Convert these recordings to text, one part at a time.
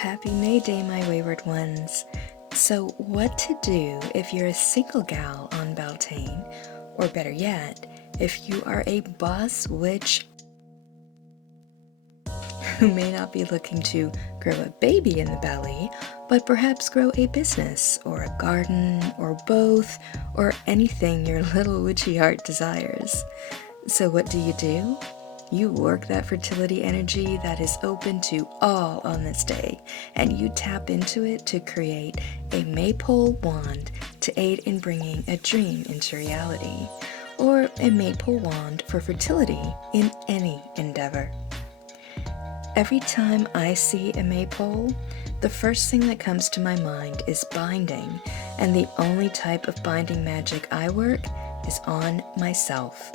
Happy May Day, my wayward ones. So, what to do if you're a single gal on Beltane, or better yet, if you are a boss witch who may not be looking to grow a baby in the belly, but perhaps grow a business, or a garden, or both, or anything your little witchy heart desires. So what do? You work that fertility energy that is open to all on this day, and you tap into it to create a Maypole wand to aid in bringing a dream into reality, or a Maypole wand for fertility in any endeavor. Every time I see a Maypole, the first thing that comes to my mind is binding, and the only type of binding magic I work is on myself.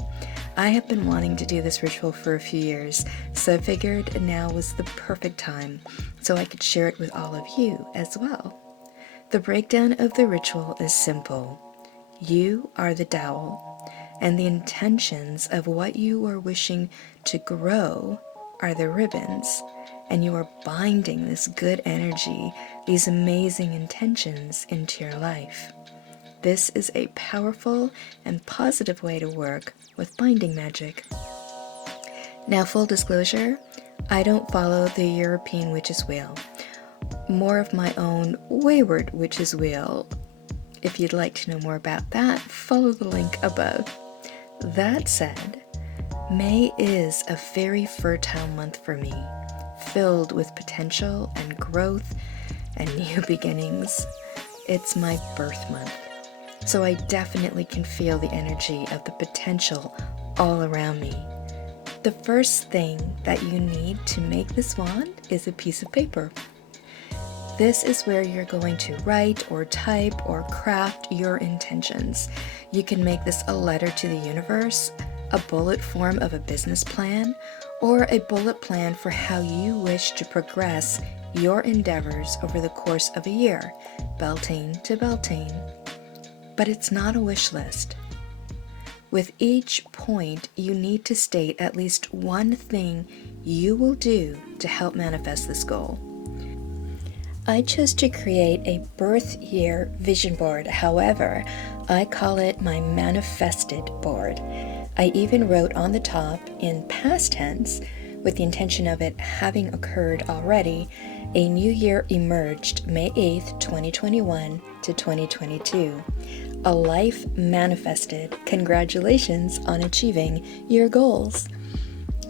I have been wanting to do this ritual for a few years, so I figured now was the perfect time so I could share it with all of you as well. The breakdown of the ritual is simple. You are the dowel, and the intentions of what you are wishing to grow are the ribbons, and you are binding this good energy, these amazing intentions into your life. This is a powerful and positive way to work with binding magic. Now, full disclosure, I don't follow the European witch's wheel. More of my own Wayward witch's wheel. If you'd like to know more about that, follow the link above. That said, May is a very fertile month for me, filled with potential and growth and new beginnings. It's my birth month, so I definitely can feel the energy of the potential all around me. The first thing that you need to make this wand is a piece of paper. This is where you're going to write or type or craft your intentions. You can make this a letter to the universe, a bullet form of a business plan, or a bullet plan for how you wish to progress your endeavors over the course of a year, Beltane to Beltane. But it's not a wish list. With each point, you need to state at least one thing you will do to help manifest this goal. I chose to create a birth year vision board. However, I call it my manifested board. I even wrote on the top in past tense, with the intention of it having occurred already, a new year emerged May 8th, 2021 to 2022. A life manifested. Congratulations on achieving your goals.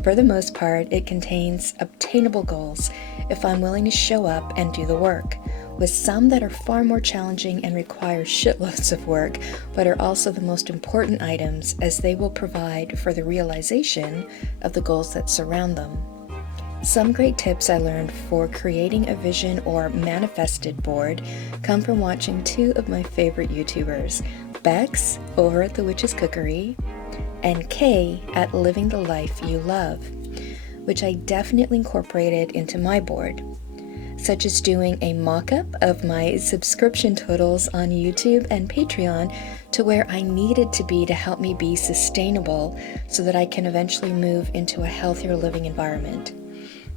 For the most part, it contains obtainable goals if I'm willing to show up and do the work, with some that are far more challenging and require shitloads of work, but are also the most important items as they will provide for the realization of the goals that surround them. Some great tips I learned for creating a vision or manifested board come from watching two of my favorite YouTubers, Bex over at The Witch's Cookery and Kay at Living the Life You Love, which I definitely incorporated into my board, such as doing a mock-up of my subscription totals on YouTube and Patreon to where I needed to be to help me be sustainable so that I can eventually move into a healthier living environment.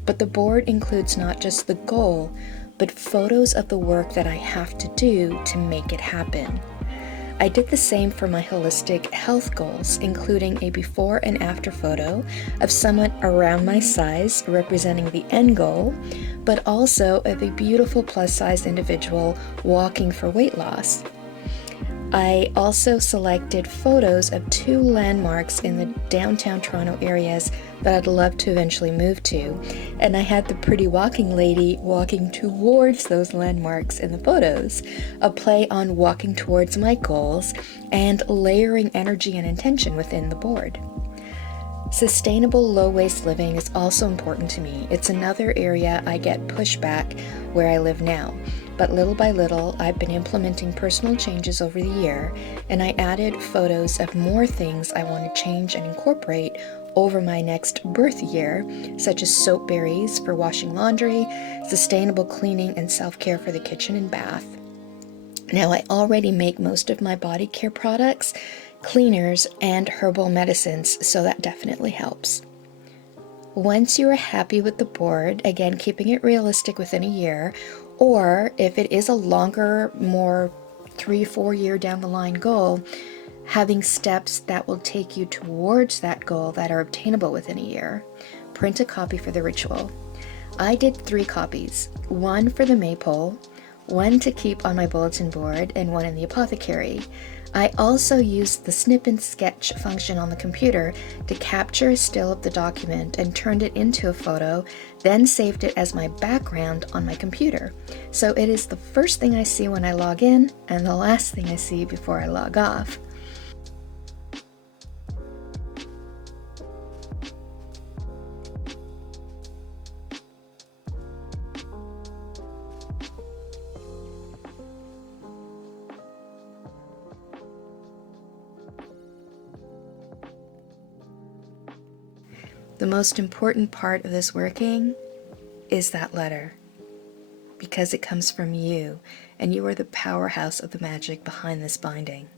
But the board includes not just the goal, but photos of the work that I have to do to make it happen. I did the same for my holistic health goals, including a before and after photo of someone around my size representing the end goal, but also of a beautiful plus-size individual walking for weight loss. I also selected photos of two landmarks in the downtown Toronto areas that I'd love to eventually move to, and I had the pretty walking lady walking towards those landmarks in the photos, a play on walking towards my goals and layering energy and intention within the board. Sustainable low-waste living is also important to me. It's another area I get pushback where I live now. But little by little, I've been implementing personal changes over the year, and I added photos of more things I want to change and incorporate over my next birth year, such as soap berries for washing laundry, sustainable cleaning and self-care for the kitchen and bath. Now, I already make most of my body care products, cleaners, and herbal medicines, so that definitely helps. Once you are happy with the board, again, keeping it realistic within a year, or if it is a longer, more 3-4 year down the line goal, having steps that will take you towards that goal that are obtainable within a year. Print a copy for the ritual. I did 3 copies, one for the Maypole, one to keep on my bulletin board, and one in the apothecary. I also used the snip and sketch function on the computer to capture a still of the document and turned it into a photo, then saved it as my background on my computer. So it is the first thing I see when I log in and the last thing I see before I log off. The most important part of this working is that letter, because it comes from you, and you are the powerhouse of the magic behind this binding.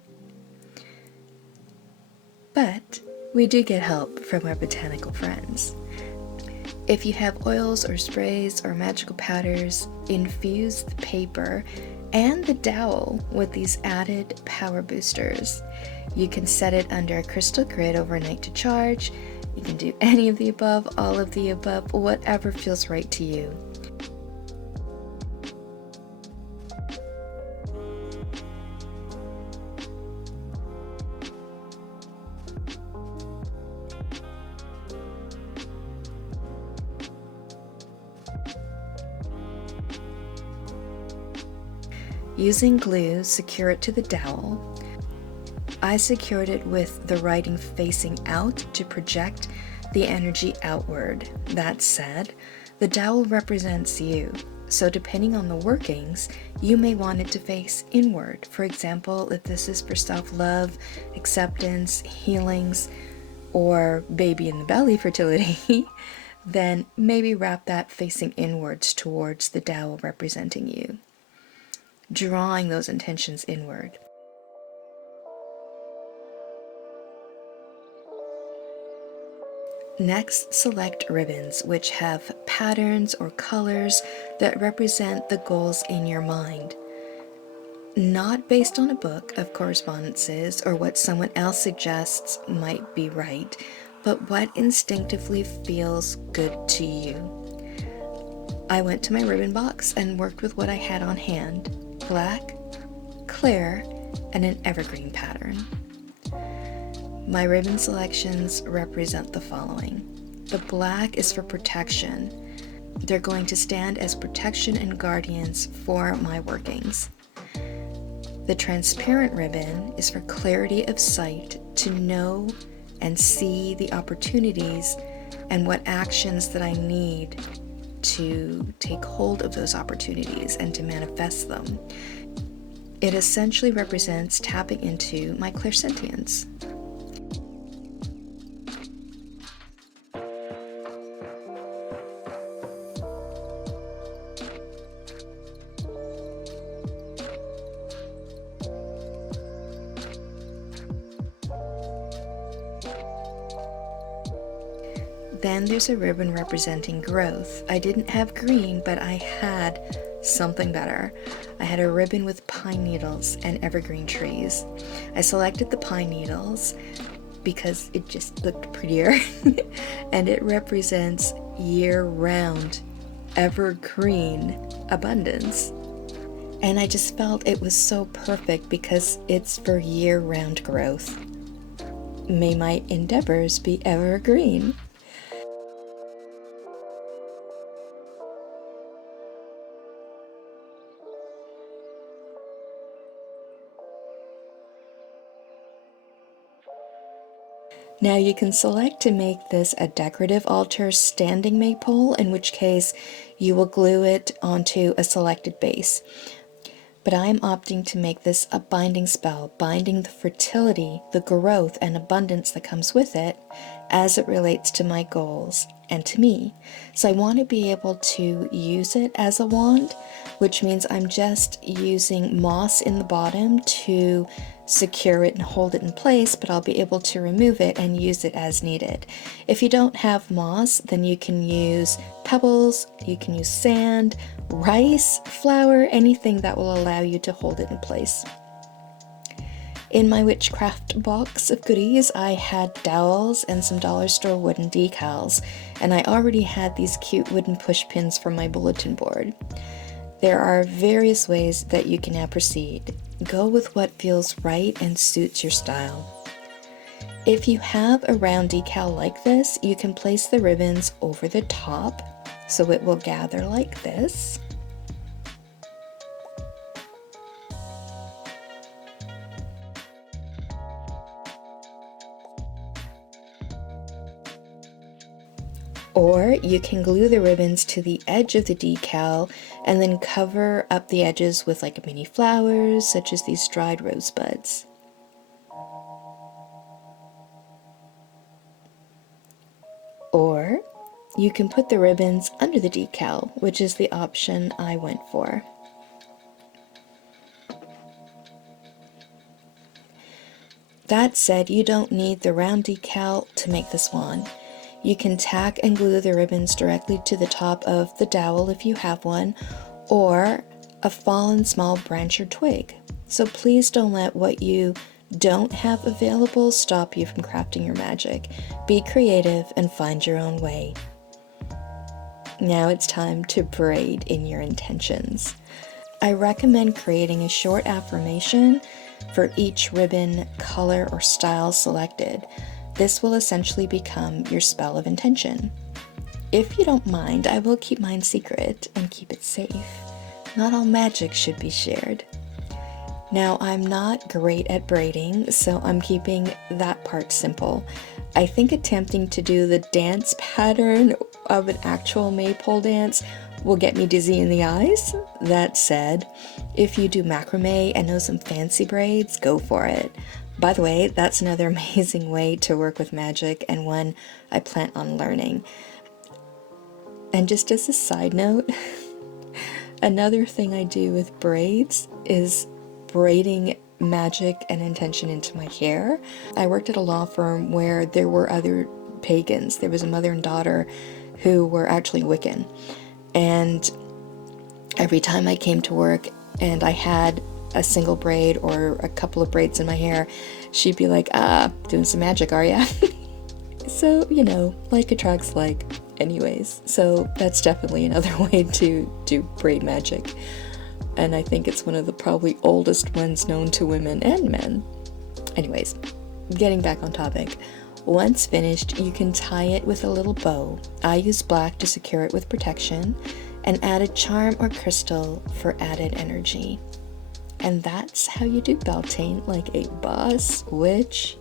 But we do get help from our botanical friends. If you have oils or sprays or magical powders, infuse the paper and the dowel with these added power boosters. You can set it under a crystal grid overnight to charge. You can do any of the above, all of the above, whatever feels right to you. Using glue, secure it to the dowel. I secured it with the writing facing out to project the energy outward. That said, the dowel represents you, so depending on the workings, you may want it to face inward. For example, if this is for self-love, acceptance, healings, or baby in the belly fertility, then maybe wrap that facing inwards towards the dowel representing you, drawing those intentions inward. Next, select ribbons which have patterns or colors that represent the goals in your mind. Not based on a book of correspondences or what someone else suggests might be right, but what instinctively feels good to you. I went to my ribbon box and worked with what I had on hand: black, clear, and an evergreen pattern. My ribbon selections represent the following. The black is for protection. They're going to stand as protection and guardians for my workings. The transparent ribbon is for clarity of sight, to know and see the opportunities and what actions that I need to take hold of those opportunities and to manifest them. It essentially represents tapping into my clairsentience. Then there's a ribbon representing growth. I didn't have green, but I had something better. I had a ribbon with pine needles and evergreen trees. I selected the pine needles because it just looked prettier and it represents year-round, evergreen abundance. And I just felt it was so perfect because it's for year-round growth. May my endeavors be evergreen. Now you can select to make this a decorative altar standing maypole, in which case you will glue it onto a selected base. But I'm opting to make this a binding spell, binding the fertility, the growth, and abundance that comes with it as it relates to my goals and to me. So I want to be able to use it as a wand, which means I'm just using moss in the bottom to secure it and hold it in place, but I'll be able to remove it and use it as needed. If you don't have moss, then you can use pebbles, you can use sand, rice, flour, anything that will allow you to hold it in place. In my witchcraft box of goodies, I had dowels and some dollar store wooden decals, and I already had these cute wooden push pins from my bulletin board. There are various ways that you can now proceed. Go with what feels right and suits your style. If you have a round decal like this, you can place the ribbons over the top so it will gather like this. Or you can glue the ribbons to the edge of the decal and then cover up the edges with like mini flowers, such as these dried rosebuds. Or you can put the ribbons under the decal, which is the option I went for. That said, you don't need the round decal to make this wand. You can tack and glue the ribbons directly to the top of the dowel if you have one, or a fallen small branch or twig. So please don't let what you don't have available stop you from crafting your magic. Be creative and find your own way. Now it's time to braid in your intentions. I recommend creating a short affirmation for each ribbon, color, or style selected. This will essentially become your spell of intention. If you don't mind, I will keep mine secret and keep it safe. Not all magic should be shared. Now, I'm not great at braiding, so I'm keeping that part simple. I think attempting to do the dance pattern of an actual maypole dance will get me dizzy in the eyes. That said, if you do macrame and know some fancy braids, go for it. By the way, that's another amazing way to work with magic and one I plan on learning. And just as a side note, another thing I do with braids is braiding magic and intention into my hair. I worked at a law firm where there were other pagans. There was a mother and daughter who were actually Wiccan. And every time I came to work and I had a single braid or a couple of braids in my hair, she'd be like, doing some magic, are ya? So, like attracts like anyways. So that's definitely another way to do braid magic. And I think it's one of the probably oldest ones known to women and men. Anyways, getting back on topic. Once finished, you can tie it with a little bow. I use black to secure it with protection and add a charm or crystal for added energy. And that's how you do Beltane like a boss witch.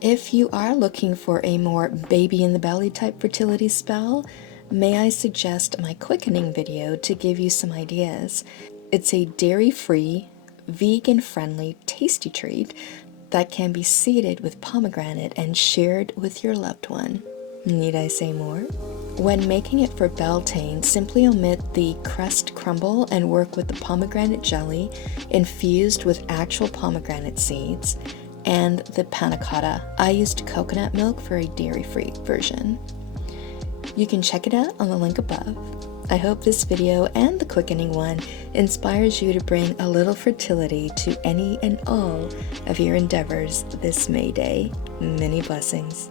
If you are looking for a more baby in the belly type fertility spell, may I suggest my quickening video to give you some ideas. It's a dairy-free, vegan-friendly, tasty treat that can be seeded with pomegranate and shared with your loved one. Need I say more? When making it for Beltane, simply omit the crust crumble and work with the pomegranate jelly infused with actual pomegranate seeds and the panna cotta. I used coconut milk for a dairy-free version. You can check it out on the link above. I hope this video and the quickening one inspires you to bring a little fertility to any and all of your endeavors this May Day. Many blessings.